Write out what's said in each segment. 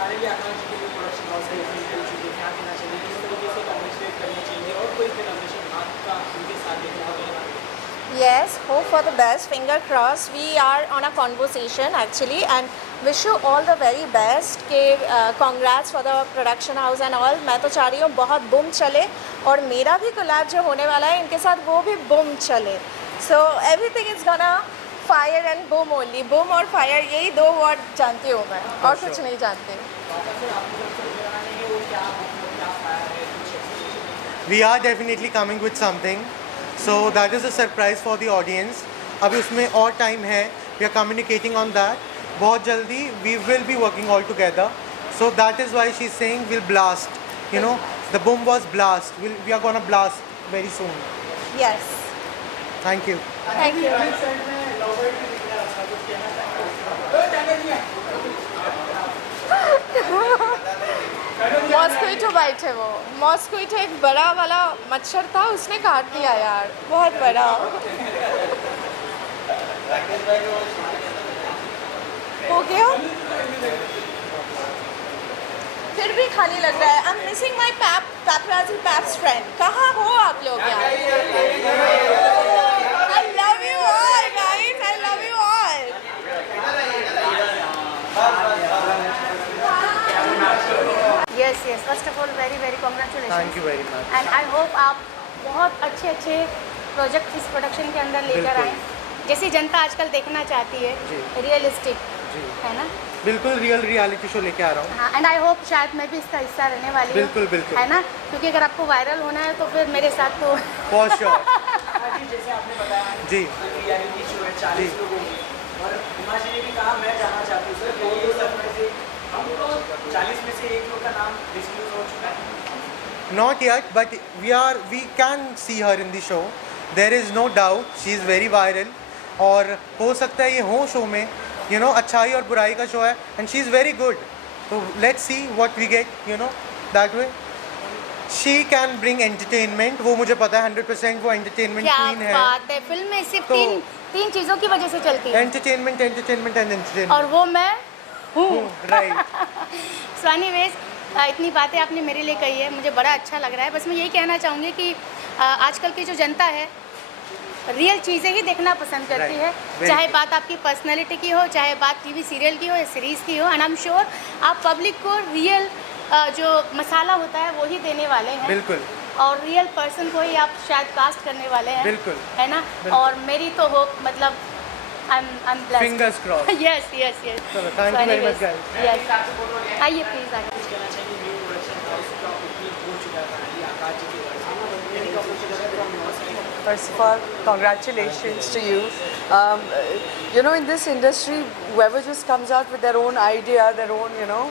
Finally आकाश जी के लिए production house है क्या कहना चाहिए, किस तरीके से कॉन्ग्रेचुलेट करना चाहिए और कोई कोलैबोरेशन आपका उनके साथ देखने को मिलेगा? Yes, hope for the best. Finger crossed. We are on a conversation actually, and wish you all the very best. के congrats for the production house and all. मैं तो चाह रही हूँ बहुत बूम चले और मेरा भी कोलैब जो होने वाला है इनके साथ वो भी बूम चले. So everything is gonna fire and boom only. Boom और fire यही दो वर्ड जानती हूँ मैं और कुछ नहीं जानती. We are definitely coming with something. So that is a surprise for the audience. अभी उसमें और time है. We are communicating on that. बहुत जल्दी we will be working all together. So that is why she's saying we'll blast. You know, the boom was blast. We are gonna blast very soon. Yes. Thank you. Thank you. Mosquito bite है वो. मॉस्क्विटो एक बड़ा वाला मच्छर था, उसने काट दिया यार, बहुत बड़ा. हो गया, फिर भी खाली लग रहा है. I am missing my paparazzi paps friend. कहाँ हो आप लोग यार? I love you all guys, I love you all. Yes, first of all very congratulations. Thank you very much. And I hope आप बहुत अच्छे प्रोजेक्ट इस प्रोडक्शन के अंदर लेकर आएँ, जैसी जनता आजकल देखना चाहती है. रियलिस्टिक है ना? बिल्कुल रियल रियलिटी शो लेके आ रहा हूँ. हाँ, एंड आई होप शायद मैं भी इसका हिस्सा रहने वाली हूँ. बिल्कुल है ना? क्योंकि अगर आपको वायरल होना है तो फिर मेरे साथ तो For sure. जैसे आपने बताया जी रियलिटी शो है 40 लोगों की, और हिमा जी ने भी कहा मैं जाना चाहती हूँ सर. 40 में से एक लोग का नाम डिस्क्लोज हो चुका है. Not yet, but we can see her in the show. There is no doubt she is very viral. और हो सकता है ये हो शो में, you know, अच्छाई और बुराई का शो है, and she is very good. So let's see what we get, you know, that way. She can bring entertainment. वो मुझे पता है 100% वो entertainment queen है. क्या बात है. फिल्म में सिर्फ तीन चीज़ों की वजह से चलती है. Entertainment and entertainment. और वो मैं हूँ. Right. So anyways, इतनी बातें आपने मेरे लिए कही है, मुझे बड़ा अच्छा लग रहा है. बस मैं यही कहना चाहूँगी कि आजकल की जो जनता है रियल चीज़ें ही देखना पसंद करती है. चाहे बात आपकी पर्सनैलिटी की हो, चाहे बात टीवी सीरियल की हो या सीरीज़ की हो. एंड आई एम श्योर आप पब्लिक को रियल जो मसाला होता है वो ही देने वाले हैं. बिल्कुल. और रियल पर्सन को ही आप शायद कास्ट करने वाले हैं. बिल्कुल. है ना? और मेरी तो होप मतलब I'm blessed. Fingers crossed. Yes. चलो, thank you very much, guys. Yes. आइए प्लीज आइए. First of all, congratulations to you. You know, in this industry, whoever just comes out with their own idea, their own, you know,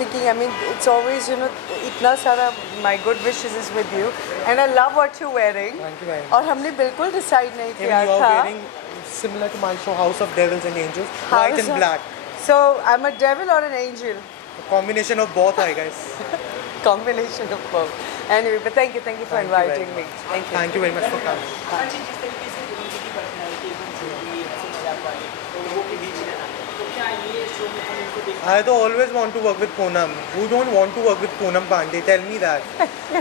thinking, I mean, it's always, you know, itna sara, my good wishes is with you. And I love what you're wearing. Thank you very much. और हमने बिल्कुल decide नहीं किया You are था. wearing similar to my show, House of Devils and Angels, white and black. So, I'm a devil or an angel? A combination of both, I guess. Combination of both. Anyway, but thank you for inviting me. Thank you very much for coming. I तो always want to work with Poonam. Who don't want to work with Poonam Pandey? Tell me that.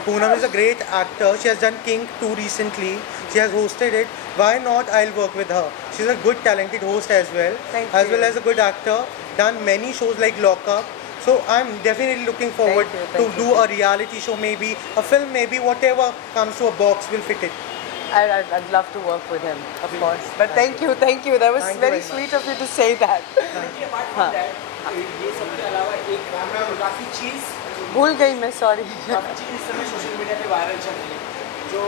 Poonam is a great actor. She has done King 2 recently. She has hosted it. Why not? I'll work with her. She's a good, talented host as well. As well as a good actor. Done many shows like Lock Up. So I'm definitely looking forward to do a reality show, maybe a film, maybe whatever comes to a box will fit it. I'd love to work with him, of course. But thank you. That was very sweet of you to say that. भूल गई मैं, sorry. Social media पे viral चल रही है, जो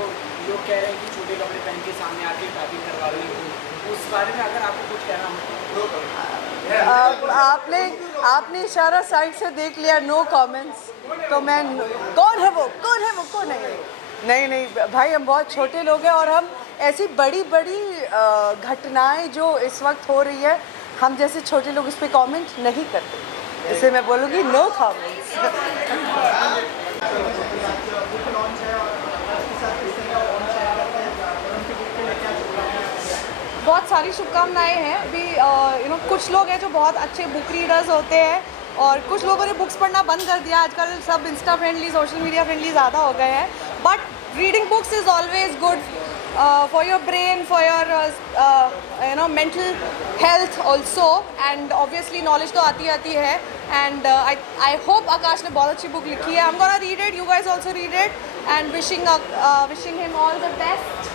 लोग कह रहे हैं कि छोटे कपड़े पहन के सामने आके टैपिंग करवा रही है. उस बारे में अगर आपको कुछ कहना हो. आपने इशारा साइड से देख लिया, नो कमेंट्स. तो मैं कौन है वो नहीं भाई, हम बहुत छोटे लोग हैं और हम ऐसी बड़ी घटनाएं जो इस वक्त हो रही है, हम जैसे छोटे लोग उस पर कमेंट नहीं करते. इससे मैं बोलूँगी नो कमेंट्स. बहुत सारी शुभकामनाएं हैं अभी। कुछ लोग हैं जो बहुत अच्छे बुक रीडर्स होते हैं और कुछ लोगों ने बुक्स पढ़ना बंद कर दिया। आजकल सब Insta friendly, social media friendly ज़्यादा हो गए हैं, but reading books is always good for your brain, for your mental health also, and obviously knowledge तो आती है and I hope आकाश ने बहुत अच्छी बुक लिखी है. I'm gonna read it, you guys also read it, and wishing him all the best.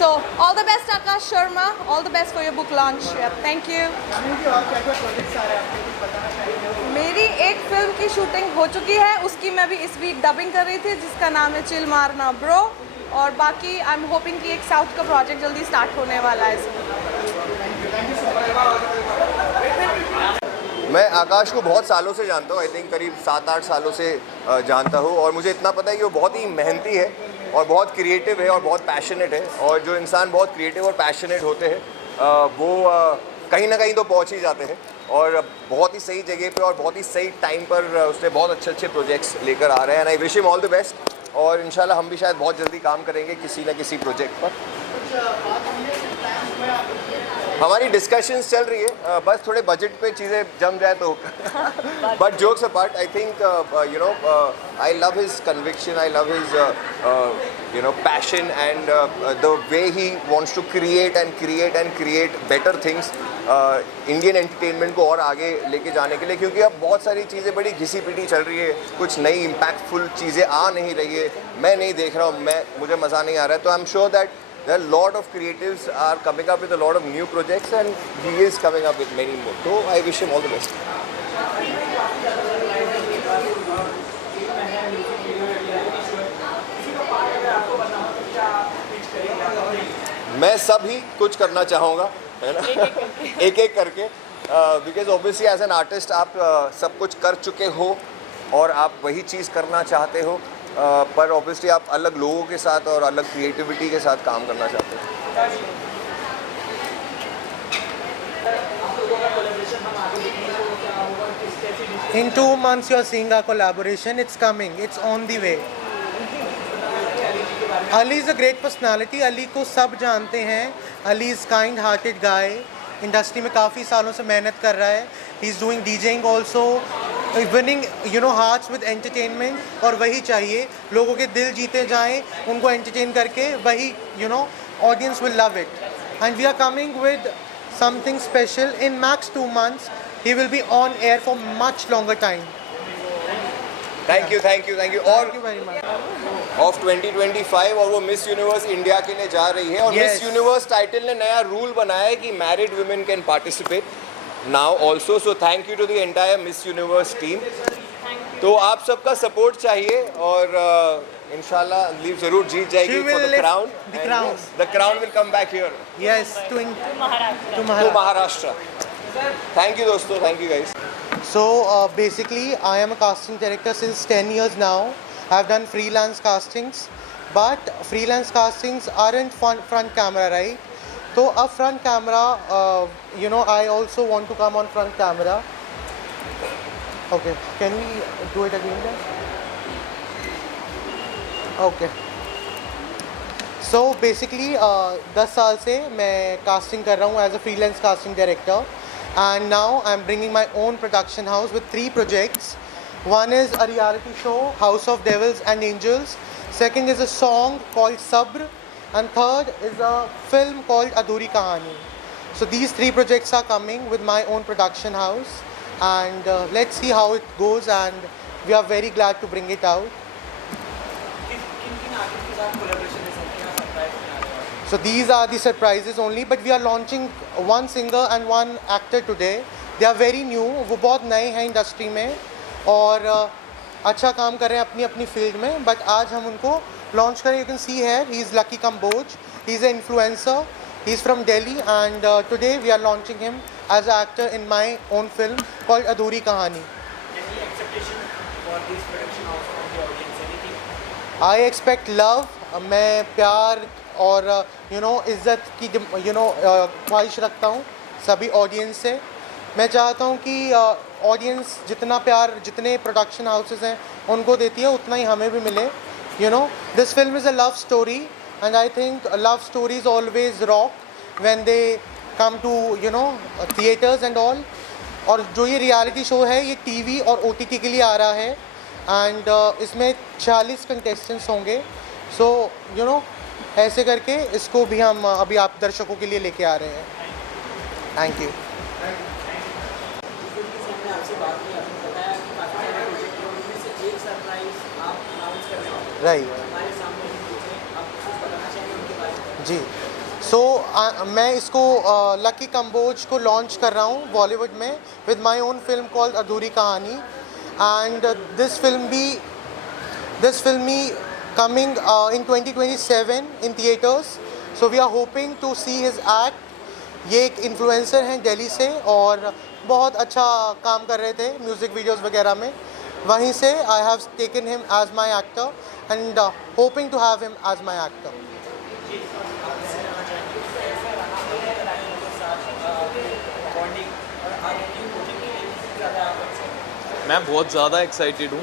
So all the best Akash Sharma, all the best for your book launch. Yeah, thank you. मेरी एक film की shooting हो चुकी है, उसकी मैं भी इस वीक डबिंग कर रही थी, जिसका नाम है चिल मारना ब्रो, और बाकी आई एम होपिंग कि एक साउथ का प्रोजेक्ट जल्दी स्टार्ट होने वाला है इसमें. मैं आकाश को बहुत सालों से जानता हूँ, आई थिंक करीब 7-8 सालों से जानता हूँ, और मुझे इतना पता है कि वो बहुत ही मेहनती है और बहुत क्रिएटिव है और बहुत पैशनेट है. और जो इंसान बहुत क्रिएटिव और पैशनेट होते हैं वो कहीं ना कहीं तो पहुँच ही जाते हैं, और बहुत ही सही जगह पे और बहुत ही सही टाइम पर उसने बहुत अच्छे अच्छे प्रोजेक्ट्स लेकर आ रहे हैं. And I wish him all the best, और इंशाल्लाह हम भी शायद बहुत जल्दी काम करेंगे किसी न किसी प्रोजेक्ट पर. हमारी डिस्कशंस चल रही है, बस थोड़े बजट पे चीज़ें जम जाए तो. But jokes apart, I think I love his conviction, I love his passion and the way he wants to create better things Indian entertainment को और आगे लेके जाने के लिए. क्योंकि अब बहुत सारी चीज़ें बड़ी घिसी पिटी चल रही है, कुछ नई इम्पैक्टफुल चीज़ें आ नहीं रही है, मैं नहीं देख रहा हूँ, मुझे मज़ा नहीं आ रहा है. तो I am sure that there are a lot of creatives are coming up with a lot of new projects, and he is coming up with many more. So I wish him all the best. मैं सब ही कुछ करना चाहूँगा, है ना, एक एक करके, because obviously as an artist आप सब कुछ कर चुके हो और आप वही चीज़ करना चाहते हो, पर ऑब्वियसली आप अलग लोगों के साथ और अलग क्रिएटिविटी के साथ काम करना चाहते हैं. In 2 months you're seeing our collaboration. It's coming. It's on the way. Ali is a great personality. Ali को सब जानते हैं. Ali is kind-hearted guy. Industry में काफ़ी सालों से मेहनत कर रहा है. He is doing DJing also. Winning hearts with entertainment, और वही चाहिए. लोगों के दिल जीते जाएं, उनको एंटरटेन करके, वही audience will love it. And we are coming with something special in max 2 months. He will be on air for much longer time. Thank you. और वेरी मच. ऑफ 2025, और वो मिस यूनिवर्स इंडिया के लिए जा रही है, और miss universe title ने नया रूल बनाया है कि married women can participate now also. So thank you to the entire Miss Universe team. तो आप सबका सपोर्ट चाहिए, और इंशाल्लाह लीव जरूर जीत जाएगी for the crown. The crown will come back here. Yes, to Maharashtra. Thank you दोस्तों, thank you guys. So basically I am a casting director since 10 years now. I've done freelance castings, but freelance castings aren't front camera, right? So a front camera, I also want to come on front camera. Okay, can we do it again then? Okay. So basically 10 साल से मैं casting कर रहा हूँ as a freelance casting director, and now I'm bringing my own production house with 3 projects. One is a reality show, House of Devils and Angels. Second is a song called Sabr. And third is a film called Adhuri Kahani. So these 3 projects are coming with my own production house, and let's see how it goes, and we are very glad to bring it out. So these are the surprises only, but we are launching one singer and one actor today. They are very new, वो बहुत नए हैं industry में और अच्छा काम कर रहे हैं अपनी अपनी फील्ड में, बट आज हम उनको लॉन्च करें. You can see here he is Lucky Kamboj. He is a influencer. He is from Delhi, and today we are launching him as a actor in my own film called Adhuri Kahani. I expect love. मैं प्यार और इज़्ज़त की ख्वाहिश रखता हूँ सभी audience से. मैं चाहता हूँ कि ऑडियंस जितना प्यार जितने प्रोडक्शन हाउसेस हैं उनको देती है, उतना ही हमें भी मिले. This film is a love story, and I think love stories always rock. when they come to theaters and all. और जो ये रियलिटी शो है ये टीवी और OTT के लिए आ रहा है एंड इसमें 40 कंटेस्टेंट्स होंगे. सो ऐसे करके इसको भी हम अभी आप दर्शकों के लिए लेके आ रहे हैं. Thank you. राइट जी. सो मैं इसको लकी कंबोज को लॉन्च कर रहा हूँ बॉलीवुड में with my own film called Adhuri कहानी. And this film me coming in 2027 in theaters. So we are hoping to see his act. ये एक इन्फ्लुएंसर हैं दिल्ली से और बहुत अच्छा काम कर रहे थे म्यूज़िक वीडियोस वगैरह में. वहीं से I have taken him as my actor and hoping to have him as my actor. मैं बहुत ज़्यादा एक्साइटेड हूँ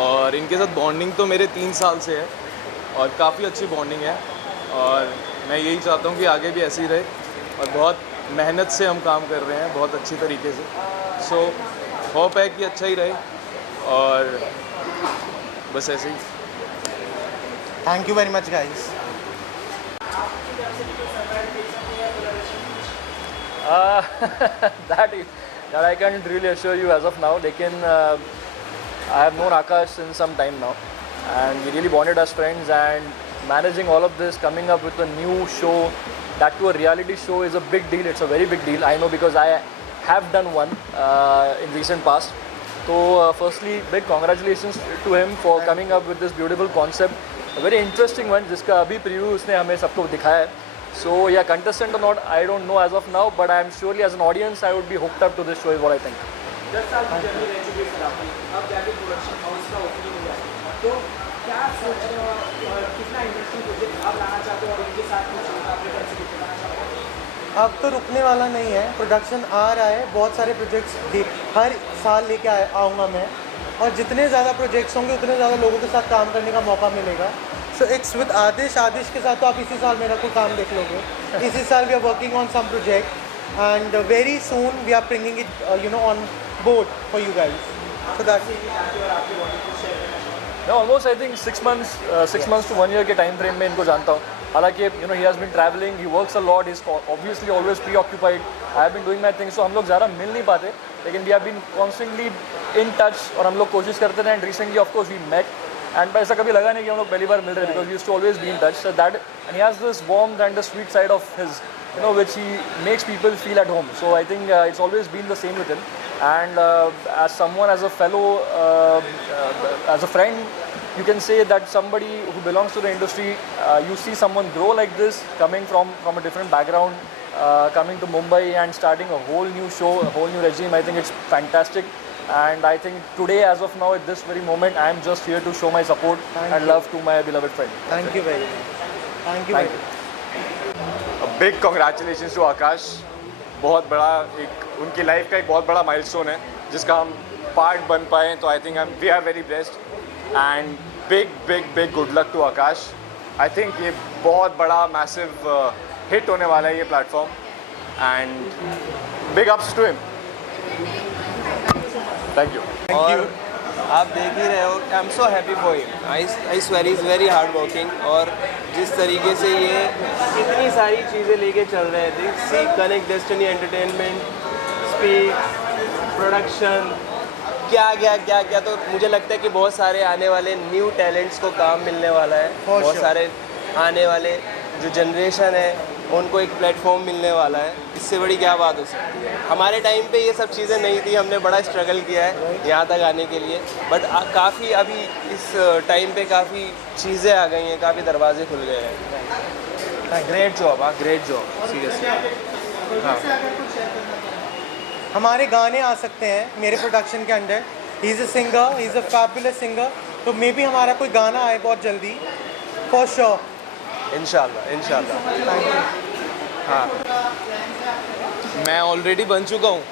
और इनके साथ बॉन्डिंग तो मेरे 3 साल से है और काफ़ी अच्छी बॉन्डिंग है और मैं यही चाहता हूँ कि आगे भी ऐसी रहे और बहुत मेहनत से हम काम कर रहे हैं बहुत अच्छी तरीके से. सो होप है कि अच्छा ही रहे और बस ऐसे ही. Thank you very much guys. That I can't really assure you as of now. लेकिन I have known Akash since some time now, and we really bonded as friends. And managing all of this, coming up with a new show, that to a reality show, is a big deal. It's a very big deal. I know because I have done one in recent past. So firstly, big congratulations to him for coming up with this beautiful concept, a very interesting one, जिसका अभी preview उसने हमें सबको दिखाया है. So yeah, contestant or not, I don't know as of now, but I am surely as an audience, I would be hooked up to this show is what I think. 10 साल की journey रह चुकी है sir आपकी. अब जाके production house का opening हुआ है तो क्या सोच रहे हो और कितना इंटरेस्टिंग प्रोजेक्ट आप लाना चाहते हो और इनके साथ कुछ आपने कैसे दिखाना चाहते हो? अब तो रुकने वाला नहीं है. प्रोडक्शन आ रहा है. बहुत सारे प्रोजेक्ट्स हर साल लेके आऊँगा मैं और जितने ज़्यादा प्रोजेक्ट्स होंगे उतने ज़्यादा लोगों के साथ काम करने का मौका मिलेगा. सो इट्स विद आदिश के साथ तो आप इसी साल मेरा कोई काम देख लोगे. इसी साल we are working on some project and very soon we are bringing it on board for you guys. So that's मैं almost I think 6 months to 1 year के टाइम फ्रेम में इनको जानता हूँ. हालांकि he has been travelling, he works a lot, is obviously always preoccupied. I have been doing my things. So हम लोग ज़्यादा मिल नहीं पाते लेकिन we have been constantly in touch और हम लोग कोशिश करते रहे. And recently of course we met and ऐसा कभी लगा नहीं कि हम लोग पहली बार मिल रहे हैं because we used to always be in touch. So that and he has this warmth and the sweet side of his which he makes people feel at home. So I think it's always been the same with him. And as someone, as a fellow, as a friend, you can say that somebody who belongs to the industry, you see someone grow like this, coming from a different background, coming to Mumbai and starting a whole new show, a whole new regime. I think it's fantastic. And I think today, as of now, at this very moment, I am just here to show my support and love to my beloved friend. Thank you very much. Thank you. Big congratulations to Aakash. बहुत बड़ा एक उनकी life का एक बहुत बड़ा milestone है जिसका हम पार्ट बन पाए. तो I think we are very blessed and big good luck to Akash. I think ये बहुत बड़ा मैसिव हिट होने वाला है ये platform and big ups to him. Thank you. और आप देख ही रहे हो, I am so happy for him. I swear is very hard working. और जिस तरीके से ये इतनी सारी चीज़ें लेके चल रहे थे, C Connect Destiny Entertainment, speak, production, क्या तो मुझे लगता है कि बहुत सारे आने वाले न्यू टैलेंट्स को काम मिलने वाला है. बहुत सारे आने वाले जो जनरेशन है उनको एक प्लेटफॉर्म मिलने वाला है. इससे बड़ी क्या बात हो सकती है. हमारे टाइम पे ये सब चीज़ें नहीं थी, हमने बड़ा स्ट्रगल किया है यहाँ तक आने के लिए. बट काफ़ी अभी इस टाइम पे काफ़ी चीज़ें आ गई हैं, काफ़ी दरवाजे खुल गए हैं. Great job. Great job seriously. हाँ, हमारे गाने आ सकते हैं मेरे प्रोडक्शन के under. He is a singer, he is a fabulous singer. तो मे बी हमारा कोई गाना आए बहुत जल्दी, फॉर श्योर. इंशाल्लाह. हाँ, मैं ऑलरेडी बन चुका हूँ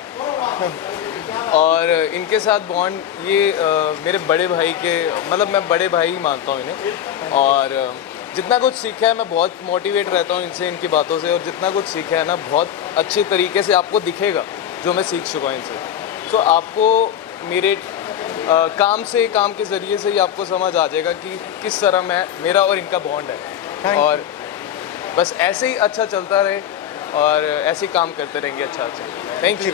और इनके साथ बॉन्ड ये मेरे बड़े भाई के, मतलब मैं बड़े भाई ही मानता हूँ इन्हें. और जितना कुछ सीखा है मैं बहुत मोटिवेट रहता हूँ इनसे, इनकी बातों से, और जितना कुछ सीखा है ना बहुत अच्छे तरीके से आपको दिखेगा जो मैं सीख चुका हूँ इनसे। सो आपको मेरे काम के ज़रिए से ही आपको समझ आ जाएगा कि किस तरह मेरा और इनका बॉन्ड है, और बस ऐसे ही अच्छा चलता रहे और ऐसे ही काम करते रहेंगे अच्छा। Thank you.